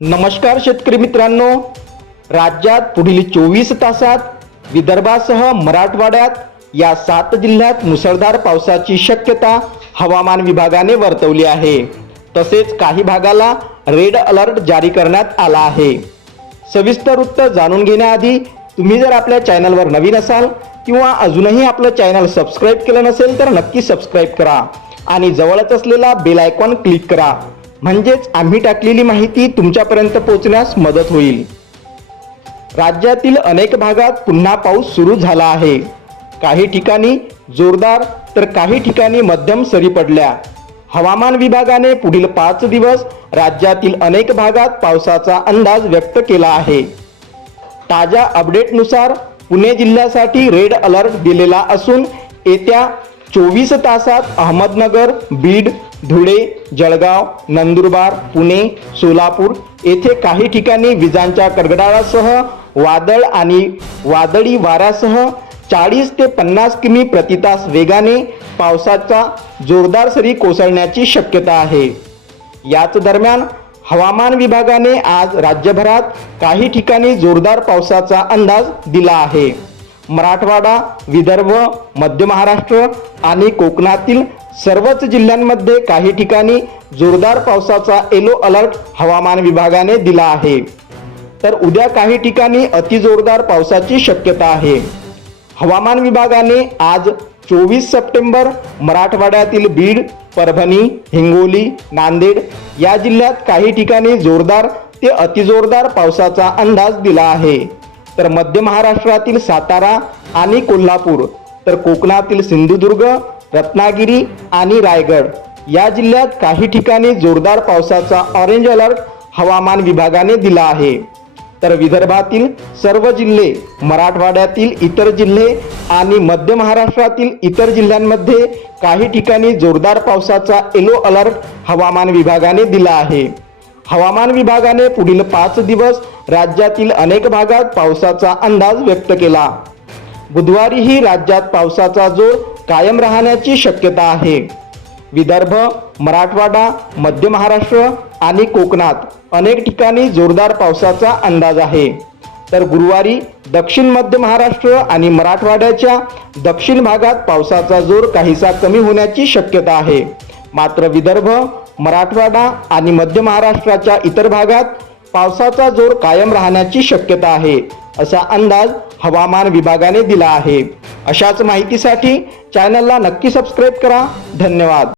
नमस्कार शेतकरी मित्रांनो. राज्यात पुढील चोवीस तासात विदर्भासह मराठवाड्यात या सात जिल्ह्यात मुसळधार पावसाची शक्यता हवामान विभागाने वर्तवली आहे. तसेच काही भागाला रेड अलर्ट जारी करण्यात आला आहे. सविस्तर वृत्त जाणून घेण्याआधी तुम्ही जर आपल्या चॅनलवर नवीन असाल किंवा अजूनही आपलं चॅनल सबस्क्राईब केलं नसेल तर नक्की सबस्क्राईब करा आणि जवळच असलेला बेल आयकॉन क्लिक करा. म्हणजेच आम्ही टाकलेली माहिती तुमच्यापर्यंत पोहोचण्यास मदत होईल. राज्यातील अनेक भागात पुन्हा पाऊस सुरू झाला आहे. काही ठिकाणी जोरदार तर काही ठिकाणी मध्यम सरी पडल्या. हवामान विभागाने पुढील पाच दिवस राज्यातील अनेक भागात पावसाचा अंदाज व्यक्त केला आहे. ताज्या अपडेटनुसार पुणे जिल्ह्यासाठी रेड अलर्ट दिलेला असून येत्या चोवीस तासात अहमदनगर बीड धुळे जळगाव नंदुरबार पुणे सोलापूर येथे काही ठिकाणी विजांच्या कडकडाटासह वादळ आणि वादळी वाऱ्यासह चाळीस ते पन्नास किमी प्रतितास वेगाने पावसाचा जोरदार सरी कोसळण्याची शक्यता आहे. याच दरम्यान हवामान विभागाने आज राज्यभरात काही ठिकाणी जोरदार पावसाचा अंदाज दिला आहे. मराठवाडा विदर्भ मध्य महाराष्ट्र आणि कोकणातील सर्वच जिल्ह्यांमध्ये काही ठिकाणी जोरदार पावसाचा येलो अलर्ट हवामान विभागाने दिला आहे. तर उद्या काही ठिकाणी अतिजोरदार पावसाची शक्यता आहे. हवामान विभागाने आज चोवीस सप्टेंबर मराठवाड्यातील बीड परभणी हिंगोली नांदेड या जिल्ह्यात काही ठिकाणी जोरदार ते अतिजोरदार पावसाचा अंदाज दिला आहे. तर मध्य महाराष्ट्रातील सातारा आणि कोल्हापूर तर कोकणातील सिंधुदुर्ग रत्नागिरी आणि रायगड. या जिल्ह्यात काही ठिकाणी जोरदार पावसाचा ऑरेंज अलर्ट हवामान विभागाने दिला आहे. तर विदर्भातील सर्व जिल्हे मराठवाड्यातील इतर जिल्हे आणि मध्य महाराष्ट्रातील इतर जिल्ह्यांमध्ये काही ठिकाणी जोरदार पावसाचा येलो अलर्ट हवामान विभागाने दिला आहे. हवामान विभागाने पुढील पाच दिवस राज्यातील अनेक भागात पावसाचा अंदाज व्यक्त केला. बुधवारीही राज्यात पावसाचा जोर कायम राहण्याची शक्यता आहे. विदर्भ मराठवाडा मध्य महाराष्ट्र आणि कोकणात अनेक ठिकाणी जोरदार पावसाचा अंदाज आहे. तर गुरुवारी दक्षिण मध्य महाराष्ट्र आणि मराठवाड्याच्या दक्षिण भागात पावसाचा जोर काहीसा कमी होण्याची शक्यता आहे. मात्र विदर्भ मराठवाडा आणि मध्य महाराष्ट्राच्या इतर भागात पावसाचा जोर कायम राहण्याची शक्यता आहे असा अंदाज हवामान विभागाने दिला आहे. अशाच माहितीसाठी चॅनलला नक्की सबस्क्राईब करा. धन्यवाद.